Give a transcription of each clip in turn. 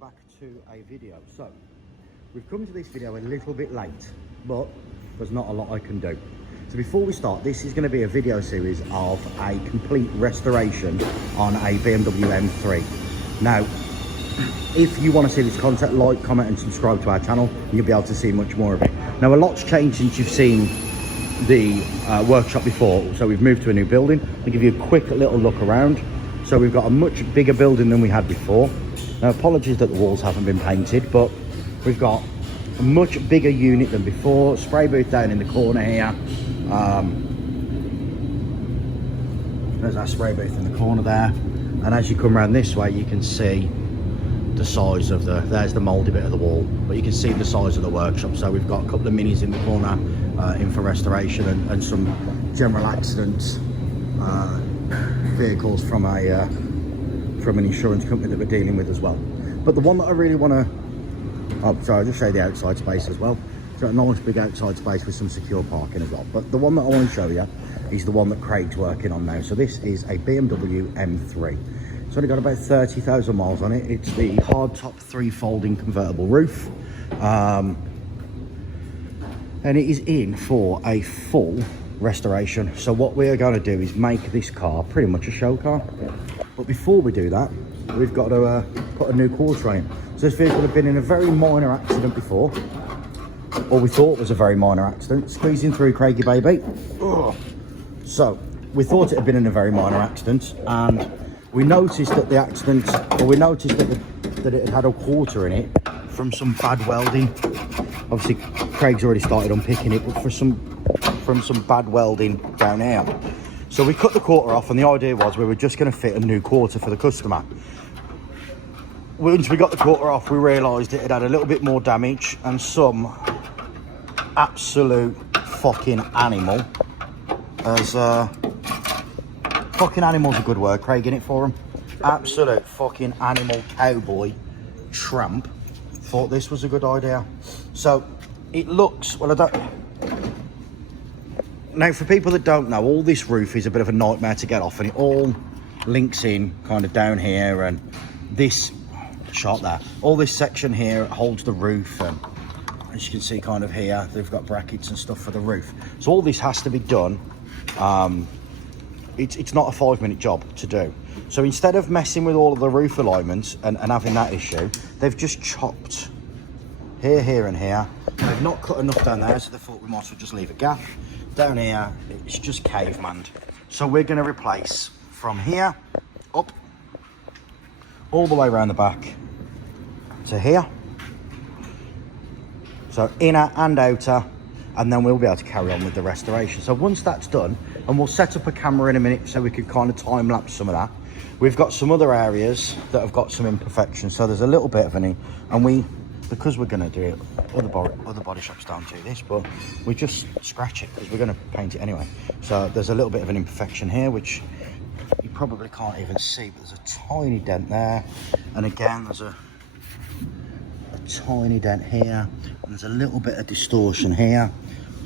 Back to a video. So we've come to this video a little bit late, but there's not a lot I can do. So before we start, this is going to be a video series of a complete restoration on a BMW M3. Now, if you want to see this content, like, comment and subscribe to our channel. You'll be able to see much more of it. Now, a lot's changed since you've seen the workshop before. So we've moved to a new building. I'll give you a quick little look around. So we've got a much bigger building than we had before. Now, apologies that the walls haven't been painted, but we've got a much bigger unit than before. Spray booth down in the corner here. There's our spray booth in the corner there. And as you come around this way, you can see the size of there's the mouldy bit of the wall, but you can see the size of the workshop. So we've got a couple of minis in the corner in for restoration and some general accidents vehicles from an insurance company that we're dealing with as well. But the one that I really want to, I'll just show you the outside space as well. It's got a nice big outside space with some secure parking as well. But the one that I want to show you is the one that Craig's working on now. So this is a BMW M3. It's only got about 30,000 miles on it. It's the hardtop 3-folding convertible roof. And it is in for a full restoration. So what we are going to do is make this car pretty much a show car. But before we do that, we've got to put a new quarter in. So this vehicle had been in a very minor accident before, or we thought was a very minor accident. Squeezing through, Craigie baby. Ugh. So we thought it had been in a very minor accident, and we noticed that the accident, or we noticed that it had a quarter in it from some bad welding. Obviously, Craig's already started unpicking it, but from some bad welding down here. So we cut the quarter off, and the idea was we were just going to fit a new quarter for the customer. Once we got the quarter off, we realised it had a little bit more damage, and some absolute fucking animal fucking animal's a good word, Craig, in it for him. Absolute fucking animal cowboy tramp thought this was a good idea. So it looks, well, I don't. Now, for people that don't know, all this roof is a bit of a nightmare to get off, and it all links in kind of down here, and this shot there, all this section here holds the roof, and as you can see kind of here, they've got brackets and stuff for the roof. So all this has to be done. It's not a 5-minute job to do. So instead of messing with all of the roof alignments and having that issue, they've just chopped here, here and here. They've not cut enough down there, so they thought we might as well just leave a gap. Down here, it's just caveman. So we're going to replace from here up, all the way around the back to here. So inner and outer, and then we'll be able to carry on with the restoration. So once that's done, and we'll set up a camera in a minute so we can kind of time lapse some of that. We've got some other areas that have got some imperfections. So there's a little bit of because we're going to do it, other body shops don't do this, but we just scratch it because we're going to paint it anyway. So there's a little bit of an imperfection here, which you probably can't even see, but there's a tiny dent there. And again, there's a tiny dent here, and there's a little bit of distortion here.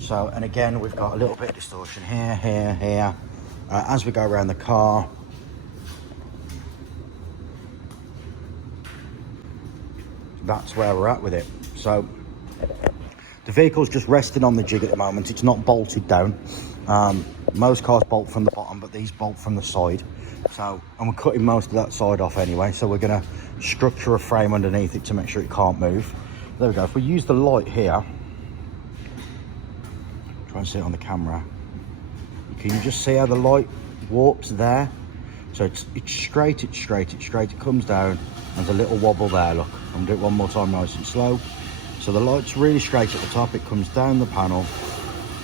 So, and again, we've got a little bit of distortion here, here, here. As we go around the car, that's where we're at with it. So the vehicle's just resting on the jig at the moment. It's not bolted down. Most cars bolt from the bottom, but these bolt from the side. So, and we're cutting most of that side off anyway. So we're going to structure a frame underneath it to make sure it can't move. There we go. If we use the light here, try and see it on the camera. Can you just see how the light warps there? So it's straight, it's straight, it's straight. It comes down. There's a little wobble there, look. I'm going to do it one more time nice and slow. So the light's really straight at the top. It comes down the panel.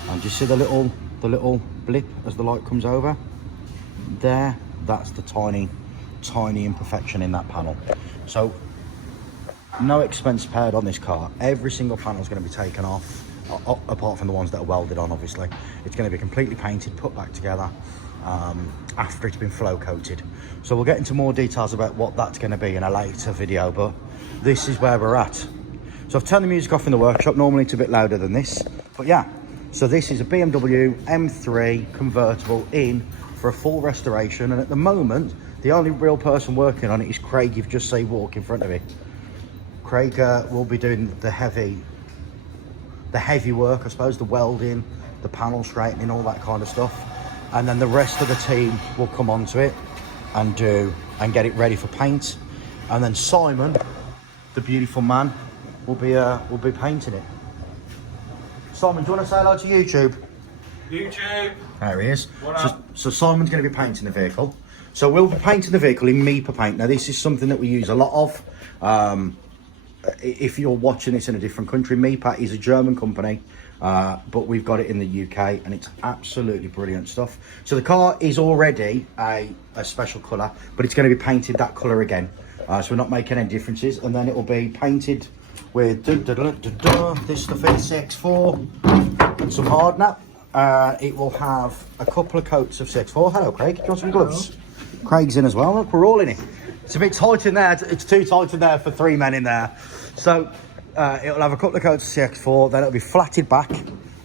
And you see the little blip as the light comes over? There, that's the tiny imperfection in that panel. So no expense spared on this car. Every single panel is going to be taken off, apart from the ones that are welded on, obviously. It's going to be completely painted, put back together after it's been flow coated. So we'll get into more details about what that's going to be in a later video, but this is where we're at. So I've turned the music off in the workshop. Normally it's a bit louder than this, but yeah. So this is a BMW M3 convertible in for a full restoration, and at the moment the only real person working on it is Craig. You've just seen walk in front of it. Craig will be doing the heavy work, I suppose, the welding, the panel straightening, all that kind of stuff. And then the rest of the team will come onto it and get it ready for paint. And then Simon, the beautiful man, will be painting it. Simon, do you want to say hello to YouTube? YouTube. There he is. What up? So Simon's going to be painting the vehicle. So we'll be painting the vehicle in MIPA paint. Now this is something that we use a lot of. If you're watching this in a different country, MIPA is a German company, but we've got it in the UK, and it's absolutely brilliant stuff. So the car is already a special colour, but it's going to be painted that colour again. So we're not making any differences, and then it will be painted with this stuff here, CX4 and some hardnap. It will have a couple of coats of CX4. Hello, Craig. Do you want some gloves? Craig's in as well. Look, we're all in it. It's a bit tight in there. It's too tight in there for 3 men in there. So it'll have a couple of coats of CX4. Then it'll be flatted back,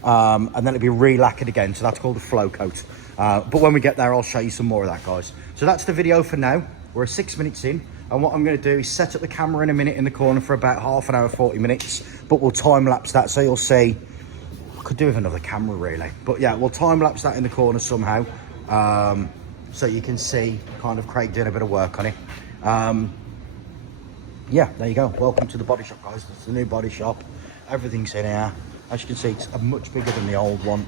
and then it'll be re-lacquered again. So that's called a flow coat. But when we get there, I'll show you some more of that, guys. So that's the video for now. We're 6 minutes in. And what I'm going to do is set up the camera in a minute in the corner for about half an hour, 40 minutes. But we'll time lapse that, so you'll see. I could do with another camera, really. But yeah, we'll time lapse that in the corner somehow. So you can see kind of Craig doing a bit of work on it. Yeah, there you go. Welcome to the body shop, guys. It's the new body shop. Everything's in here. As you can see, it's much bigger than the old one.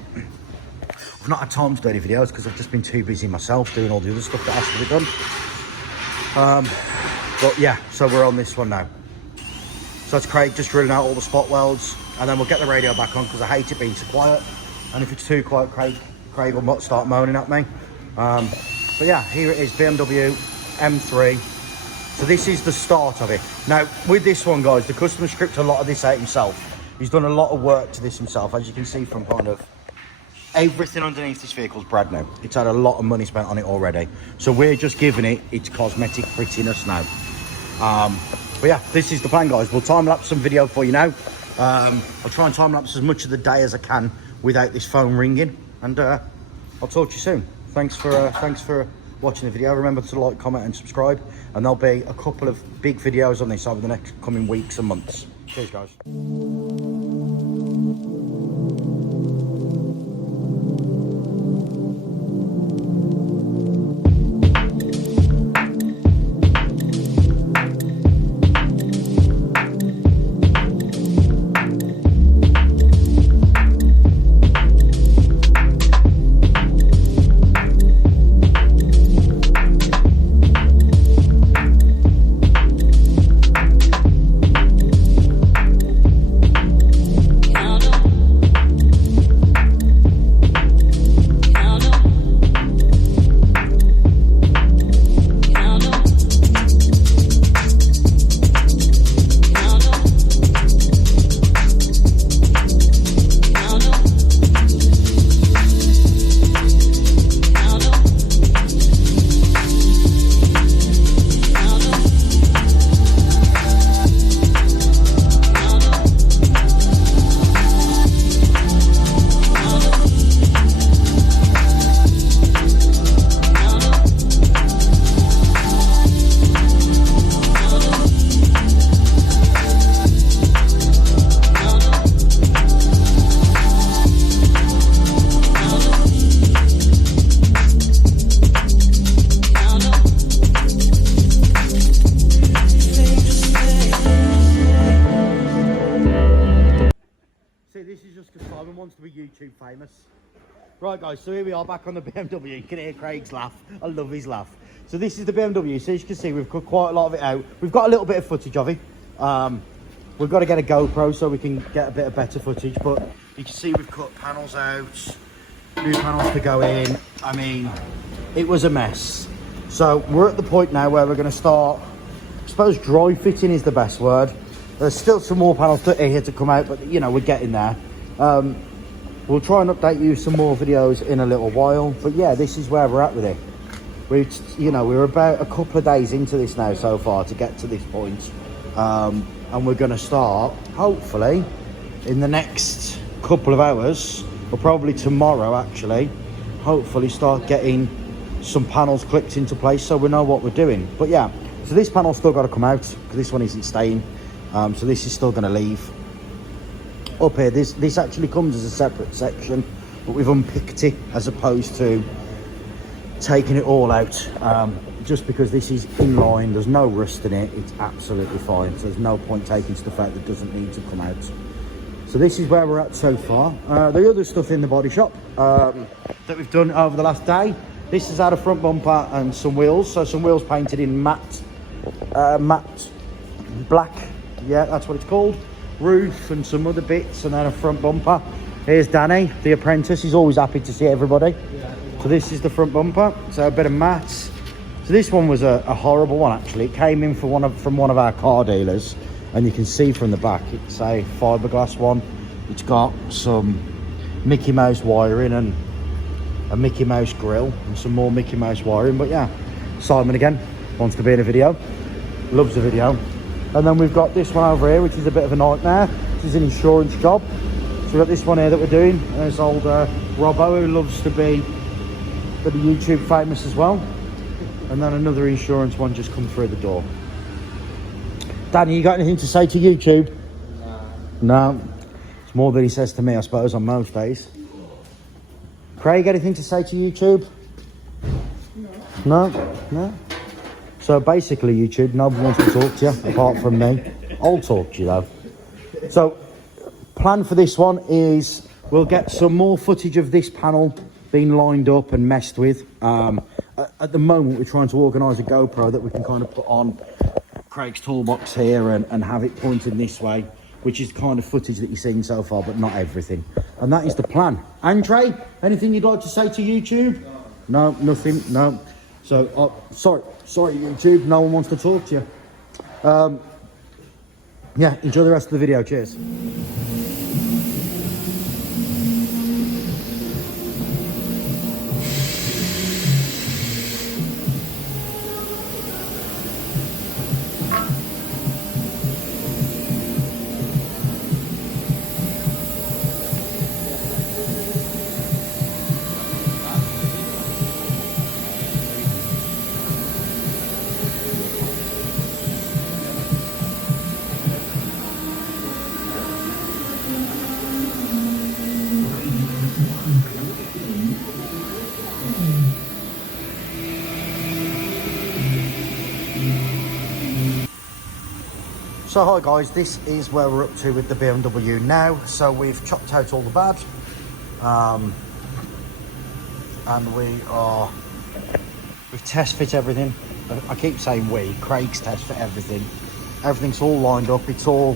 I've not had time to do any videos because I've just been too busy myself doing all the other stuff that has to be done. But yeah, so we're on this one now. So that's Craig just drilling out all the spot welds, and then we'll get the radio back on because I hate it being too quiet. And if it's too quiet, Craig will start moaning at me. But yeah, here it is, BMW M3. So this is the start of it. Now, with this one, guys, the customer scripted a lot of this out himself. He's done a lot of work to this himself, as you can see from kind of everything underneath this vehicle's brand new. It's had a lot of money spent on it already. So we're just giving it its cosmetic prettiness now. But yeah, this is the plan, guys. We'll time-lapse some video for you now. I'll try and time-lapse as much of the day as I can without this phone ringing. And I'll talk to you soon. Thanks for watching the video. Remember to like, comment and subscribe. And there'll be a couple of big videos on this over the next coming weeks and months. Cheers, guys. This is just because Simon wants to be YouTube famous. Right, guys, so here we are back on the BMW. You can hear Craig's laugh. I love his laugh. So this is the BMW. So as you can see, we've cut quite a lot of it out. We've got a little bit of footage of it. We've got to get a GoPro so we can get a bit of better footage. But you can see we've cut panels out, new panels to go in. I mean, it was a mess. So we're at the point now where we're going to start, I suppose dry fitting is the best word. There's still some more panels here to come out, but you know, we're getting there. We'll try and update you some more videos in a little while, but yeah, this is where we're at with it. We're about a couple of days into this now so far to get to this point. And we're going to start, hopefully, in the next couple of hours, or probably tomorrow actually, hopefully start getting some panels clipped into place so we know what we're doing. But yeah, so this panel's still got to come out because this one isn't staying. So this is still going to leave up here. This actually comes as a separate section, but we've unpicked it as opposed to taking it all out, just because this is in line. There's no rust in it. It's absolutely fine. So there's no point taking stuff out that doesn't need to come out. So this is where we're at so far. The other stuff in the body shop that we've done over the last day, this is had a front bumper and some wheels. So some wheels painted in matte black, yeah, that's what it's called. Roof and some other bits, and then a front bumper. Here's Danny, the apprentice. He's always happy to see everybody. So this is the front bumper. So a bit of mats. So this one was a horrible one, actually. It came in from one of our car dealers, and you can see from the back it's a fiberglass one. It's got some Mickey Mouse wiring and a Mickey Mouse grill and some more Mickey Mouse wiring. But yeah, Simon again wants to be in a video, loves the video. And then we've got this one over here, which is a bit of a nightmare. This is an insurance job. So we've got this one here that we're doing. There's old Robbo, who loves to be for the YouTube famous as well. And then another insurance one just come through the door. Danny, you got anything to say to YouTube? No. It's more than he says to me, I suppose, on most days. Craig, anything to say to YouTube? No? No? So basically, YouTube, nobody wants to talk to you, apart from me. I'll talk to you, though. So, plan for this one is we'll get some more footage of this panel being lined up and messed with. At the moment, we're trying to organise a GoPro that we can kind of put on Craig's toolbox here and have it pointed this way, which is kind of footage that you've seen so far, but not everything. And that is the plan. Andre, anything you'd like to say to YouTube? No, nothing, no. So, sorry YouTube, no one wants to talk to you. Yeah, enjoy the rest of the video, cheers. So hi guys, this is where we're up to with the BMW now. So we've chopped out all the bad, and we've test fit everything. I keep saying Craig's test fit everything. Everything's all lined up, it's all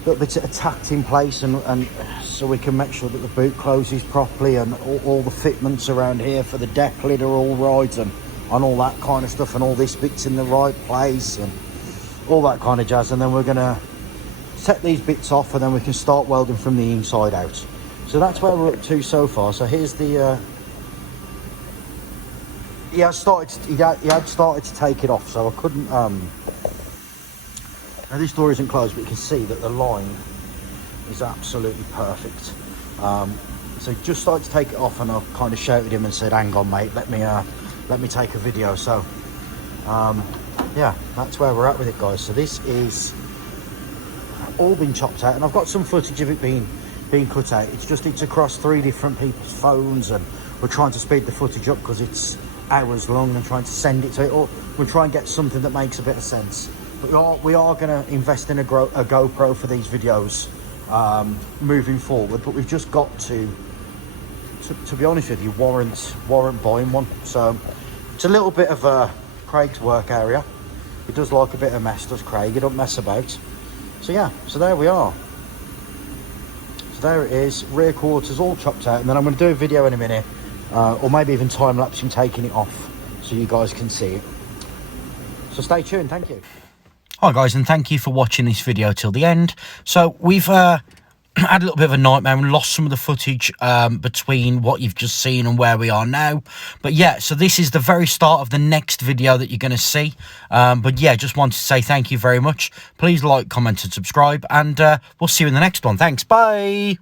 little bits attacked in place, and so we can make sure that the boot closes properly, and all the fitments around here for the deck lid are all right, and all that kind of stuff, and all this bit's in the right place, and all that kind of jazz. And then we're gonna set these bits off, and then we can start welding from the inside out. So that's where we're up to so far. So here's the he had started to take it off, so I couldn't now this door isn't closed, but you can see that the line is absolutely perfect. So he just started to take it off, and I kind of shouted him and said, hang on mate, let me take a video. So yeah, that's where we're at with it, guys. So this is all been chopped out, and I've got some footage of it being cut out. It's across 3 different people's phones, and we're trying to speed the footage up because it's hours long, and trying to send it to it, or we'll try and get something that makes a bit of sense. But we are going to invest in a GoPro for these videos moving forward, but we've just got to be honest with you, warrant buying one. So it's a little bit of a Craig's work area. He does like a bit of mess, does Craig? He don't mess about. So yeah, so there we are. So there it is, rear quarters all chopped out, and then I'm going to do a video in a minute, or maybe even time lapse him taking it off, so you guys can see it. So stay tuned, thank you. Hi guys, and thank you for watching this video till the end. So we've had a little bit of a nightmare and lost some of the footage between what you've just seen and where we are now. But yeah, so this is the very start of the next video that you're going to see. But yeah, just wanted to say thank you very much. Please like, comment and subscribe, and we'll see you in the next one. Thanks, bye.